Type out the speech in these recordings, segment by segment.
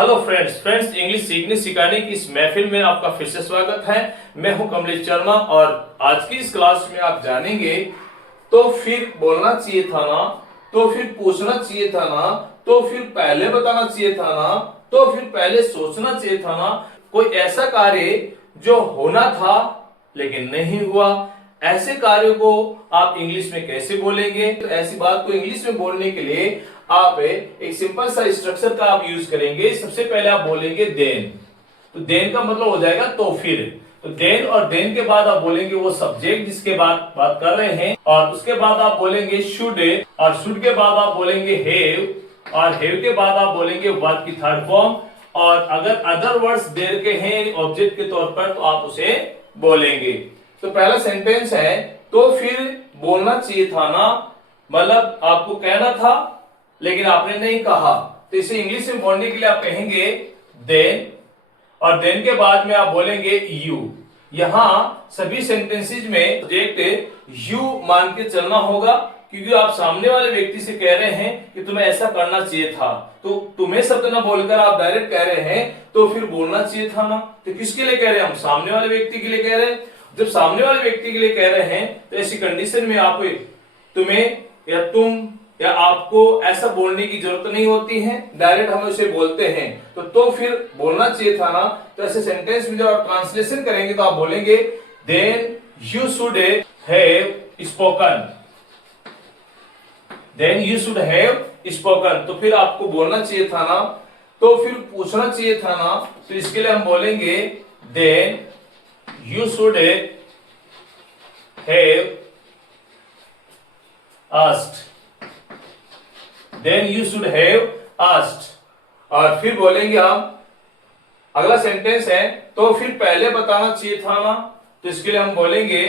Hello friends English सीखने सिखाने की इस महफिल में आपका फिर से स्वागत है। मैं हूं कमलेश शर्मा और आज की इस क्लास में आप जानेंगे तो फिर बोलना चाहिए था ना, तो फिर पूछना चाहिए था ना, तो फिर पहले बताना चाहिए था ना, तो फिर पहले सोचना चाहिए था ना। कोई ऐसा कार्य जो होना था लेकिन नहीं हुआ, ऐसे कार्यों को आप इंग्लिश में कैसे बोलेंगे? तो ऐसी बात को इंग्लिश में बोलने के लिए आप एक सिंपल सा स्ट्रक्चर का आप यूज करेंगे। सबसे पहले आप बोलेंगे देन। तो देन का मतलब हो जाएगा तो फिर। तो देन और देन के बाद आप बोलेंगे वो सब्जेक्ट जिसके बाद बात कर रहे हैं, और उसके बाद आप बोलेंगे शुड, और शुड के बाद आप बोलेंगे हैव, और हैव के बाद आप बोलेंगे वर्ब की थर्ड फॉर्म। और अगर अदर वर्ड्स देर के हैं ऑब्जेक्ट के तौर पर तो आप उसे बोलेंगे। तो पहला सेंटेंस है तो फिर बोलना चाहिए था ना, मतलब आपको कहना था लेकिन आपने नहीं कहा, तो इसे इंग्लिश में बोलने के लिए आप कहेंगे देन, और देन के बाद में आप बोलेंगे यू। यहां सभी सेंटेंसेस में सब्जेक्ट यू मान के चलना होगा, क्योंकि आप सामने वाले व्यक्ति से कह रहे हैं कि तुम्हें ऐसा करना चाहिए था। तो तुम्हें शब्द ना बोलकर आप डायरेक्ट कह रहे हैं तो फिर बोलना चाहिए था ना। तो किसके लिए कह रहे हैं? हम सामने वाले व्यक्ति के लिए कह रहे हैं। जब सामने वाले व्यक्ति के लिए कह रहे हैं तो ऐसी कंडीशन में आप तुम्हें या तुम या आपको ऐसा बोलने की जरूरत नहीं होती है, डायरेक्ट हम उसे बोलते हैं। तो फिर बोलना चाहिए था ना, तो ऐसे सेंटेंस में जब आप ट्रांसलेशन करेंगे तो आप बोलेंगे then you should have spoken, then you should have spoken. तो फिर आपको बोलना चाहिए था ना, तो फिर पूछना चाहिए था ना, तो इसके लिए हम बोलेंगे then you should have asked, then you should have asked. और फिर बोलेंगे हम अगला सेंटेंस है तो फिर पहले बताना चाहिए था ना, तो इसके लिए हम बोलेंगे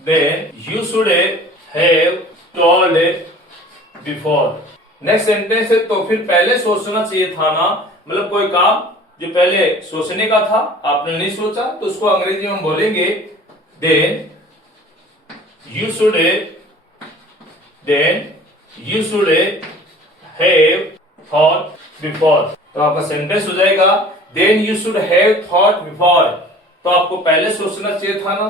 then you should have told before. Next sentence है तो फिर पहले सोचना चाहिए था ना, मतलब कोई काम जो पहले सोचने का था आपने नहीं सोचा, तो उसको अंग्रेजी में हम बोलेंगे then you should have thought before. तो आपका सेंटेंस हो जाएगा then you should have thought before. तो आपको पहले सोचना चाहिए था ना,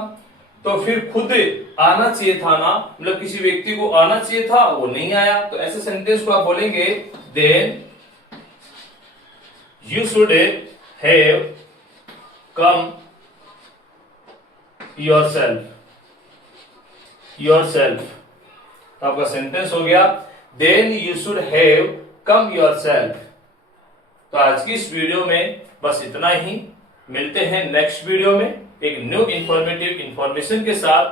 तो फिर खुद आना चाहिए था ना, मतलब किसी व्यक्ति को आना चाहिए था वो नहीं आया, तो ऐसे सेंटेंस को आप बोलेंगे then you should have come yourself. तो आपका सेंटेंस हो गया then you should have come yourself. तो आज की इस वीडियो में बस इतना ही। मिलते हैं नेक्स्ट वीडियो में एक न्यू इंफॉर्मेटिव इंफॉर्मेशन के साथ।